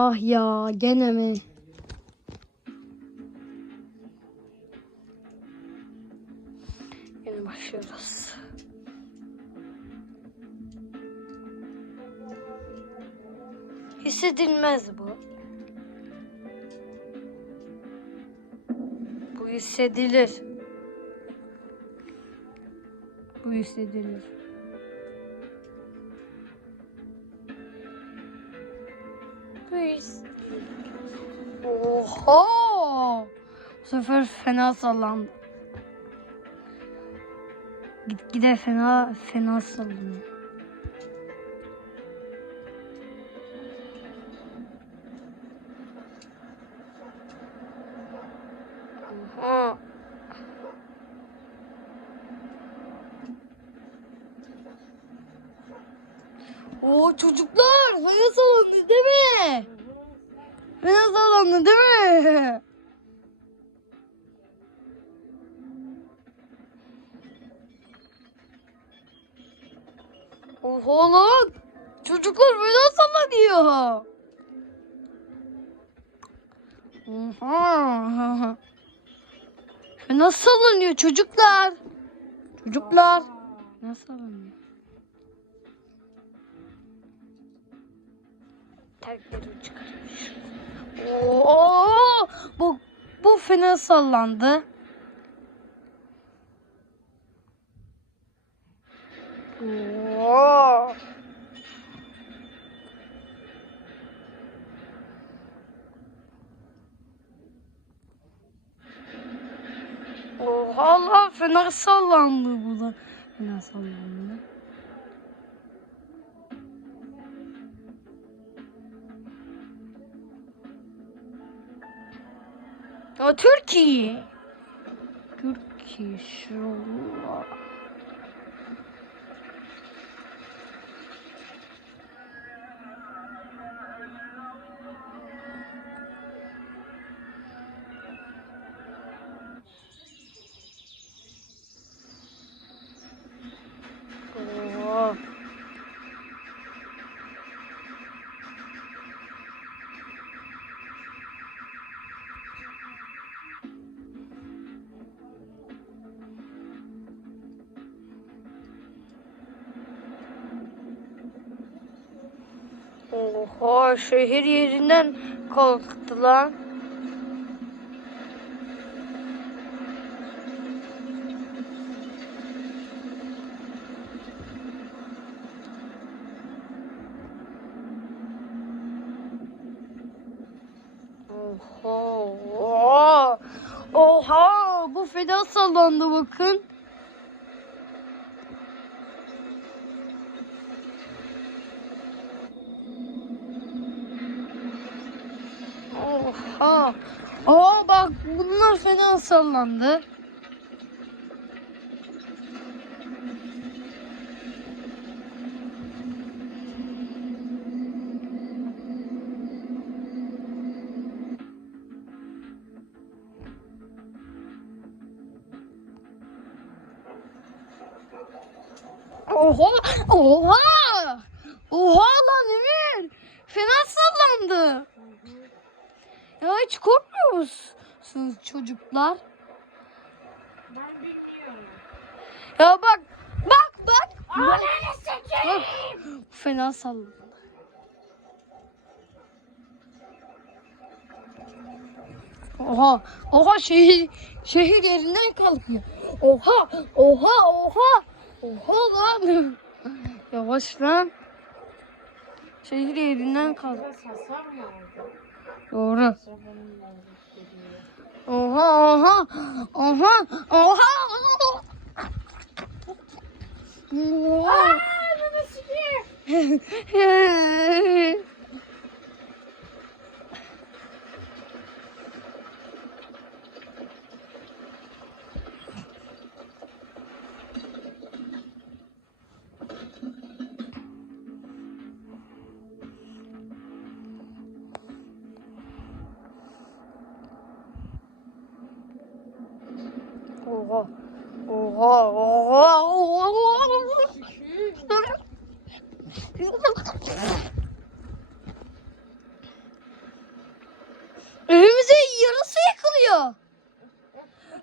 Ah ya gene mi? Yine başlıyoruz. Hissedilmez bu. Bu hissedilir. Bu hissedilir. Hissedilir. Oha! Bu sefer fena sallandı. Gitgide fena fena sallanıyor. Oo çocuklar fena sallandı değil mi? Fena sallandı değil mi? Oha lan! Çocuklar fena sallanıyor. Oha! Fena sallanıyor çocuklar. Çocuklar. Nasıl sallanıyor? Terkleri çıkarmış. Oo! Bu bu fena sallandı. Oo! Oha lan fena sallandı bu da. Fena sallandı. Türkiye. Türkiye şu. Oha şehir yerinden kalktı lan. Oha, oha, bu fena sallandı bakın. Oha, aa bak bunlar fena sallandı. Oha! Oha! Oha lan Emir! Fena sallandı. Ya hiç korkmuyor musunuz çocuklar? Ben bilmiyorum. Ya bak, bak, bak. Ananı sikeyim. fena sallandı. Oha, oha şehir şehir yerinden kalkıyor. Oha, oha, oha. Oha lan. Yavaş lan. Şehir yerinden kalk. Doğru. Oha, oha. Oha, oha. Oha. Ananı Önümüze yarası yıkılıyor.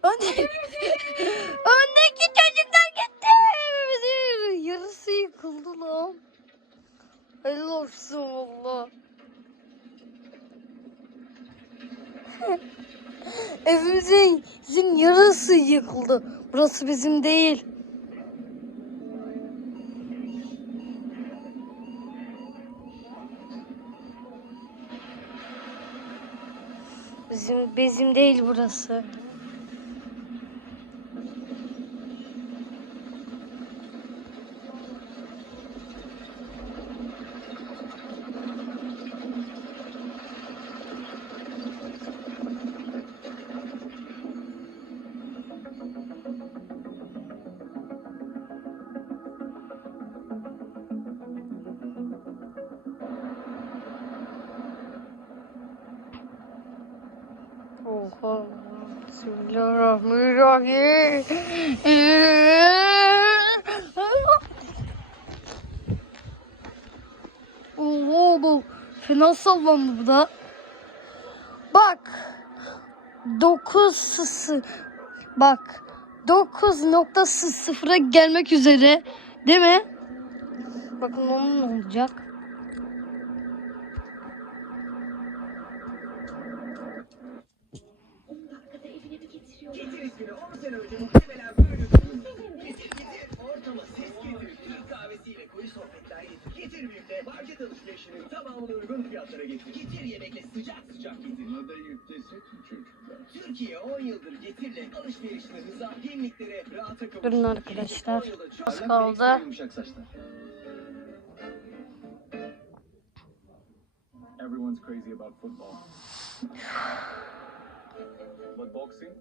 Önde, öndeki çocuklar gitti. Önümüze yarısı yıkıldı lan. Helal olsun valla. Evimizin yarısı yıkıldı. Burası bizim değil. Bizim bizim değil burası. Bismillahirrahmanirrahim. Oha bu fena sallandı bu da. Bak. 9 sısı. Bak. 9.0'a gelmek üzere. Değil mi? Bakın onun olacak? Kahvesiyle koyu sohbetler getir. Getir birlikte market alışverişinin tamamını uygun fiyatlara getir. Getir yemekle sıcak sıcak getir. Buna da yüklesek mi çocuklar? Türkiye 10 yıldır getirle alışverişini hıza, yeniliklere, rahata kavuştu. Durun arkadaşlar. Geçtiğimiz 10 yılda Az kaldı. Yumuşak saçlar. Everyone's crazy about football. But boxing?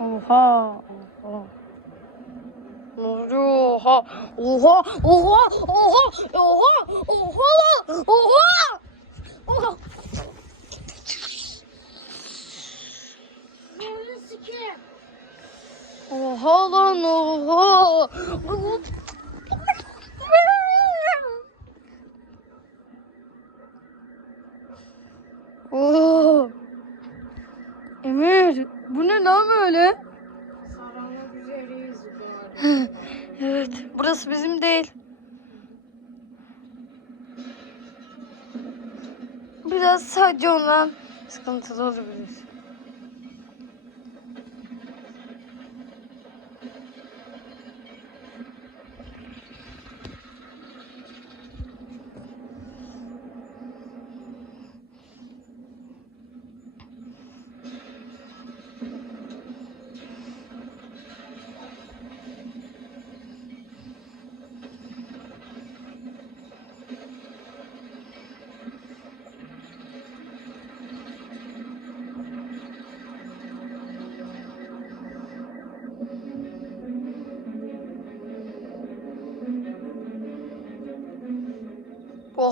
Oha. Oha. Oha. Oha. Oha. Oha. Oha. Oha. Oha. Oha. Oha lan oha. Oo. Emir, bu ne lan böyle? Sarılmak üzereyiz galiba. Evet, burası bizim değil. Biraz sadece ondan sıkıntılı olabilir.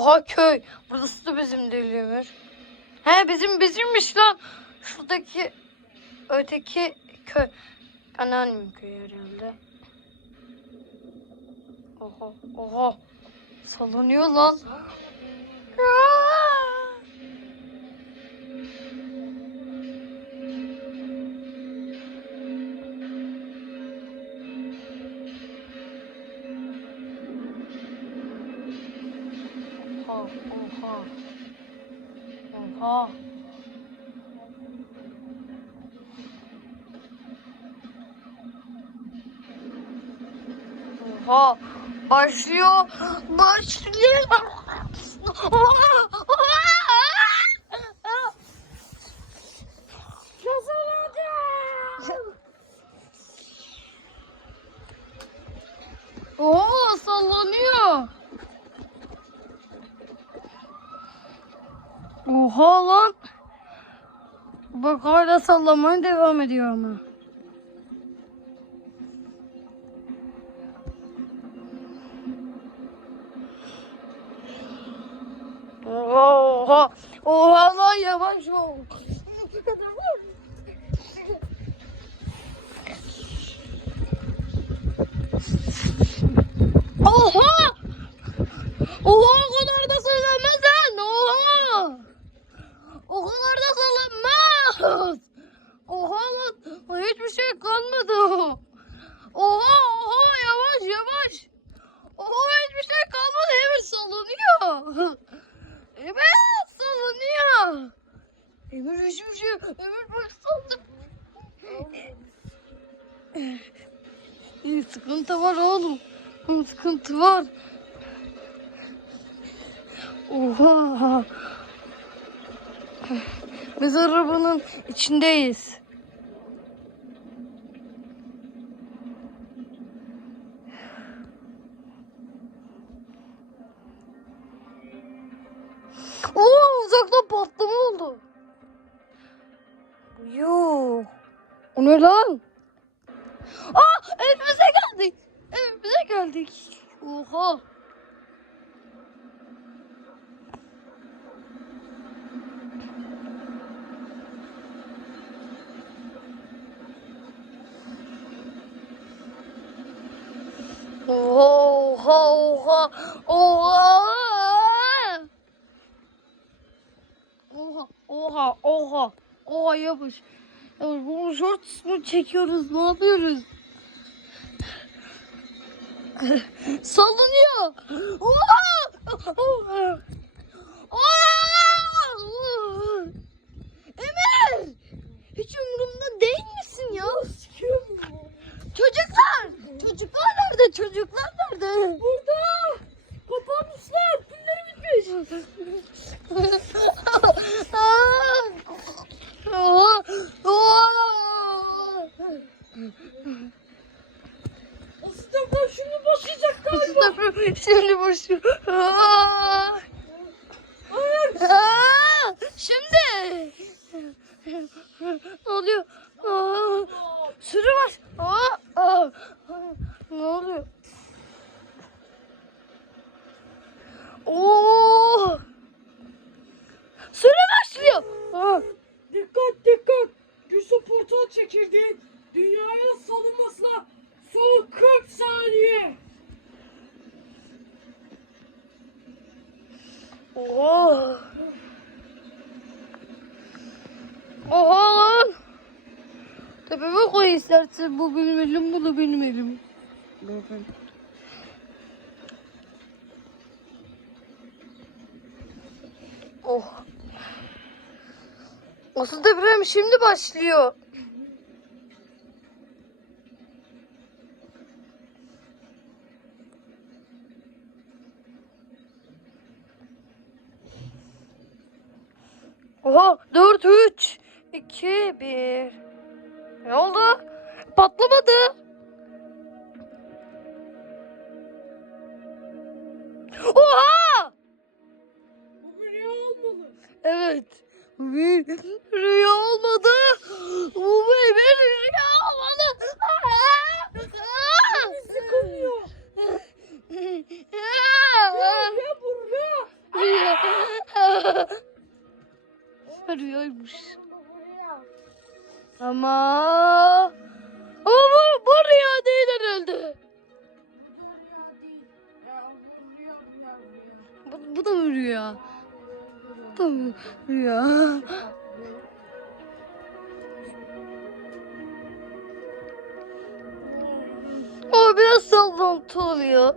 Oha köy. Burası da bizim değil Emir. He bizim bizimmiş lan. Şuradaki öteki köy. Anneannemin köyü herhalde. Oha oha. Sallanıyor lan. Aa! Oha. Başlıyor. Başlıyor. Kazanadım. Oo sallanıyor. Oha lan. Bak hala sallamaya devam ediyor ama. Oha. Oha lan yavaş ol. Oha! Oha o kadar da söylemez lan. Oha! O kadar da sallanıyor. Emir sallanıyor. Emir hiçbir şey. Emir bak sallanıyor. İyi sıkıntı var oğlum. Hı, Sıkıntı var. Oha. Biz arabanın içindeyiz. Oo uzaktan patlama oldu. Yoo. O ne lan? Aa evimize geldik. Evimize geldik. Oha. Oha oha oha. Oha oha oha. Oha yapış. Yapış. Bu shorts mu çekiyoruz? Ne yapıyoruz? Sallanıyor. Oha! Oha! Emir! Hiç umurumda değil misin ya? Çocuklar! Çocuklar nerede? Çocuklar nerede? Burada! Kapanmışlar. Pilleri bitmiş. Aslında şunu başlayacak galiba. Şimdi başlıyor. Aa! Aa! Şimdi. Ne oluyor? Aa! Sürü var. Aa! Aa! Ne oluyor? Oo! Sürü başlıyor. Aa! Dikkat dikkat. Yusuf portal çekirdeğin dünyaya salınmasına son 40 saniye. Oha! Oha lan! Tepeme koy istersen bu benim elim bu da benim elim. Oh. Asıl deprem şimdi başlıyor. Oha 4 3 2 1 Ne oldu? Patlamadı. Oha! Bu rüya olmalı. Evet. Rüya? O biraz sallantı oluyor.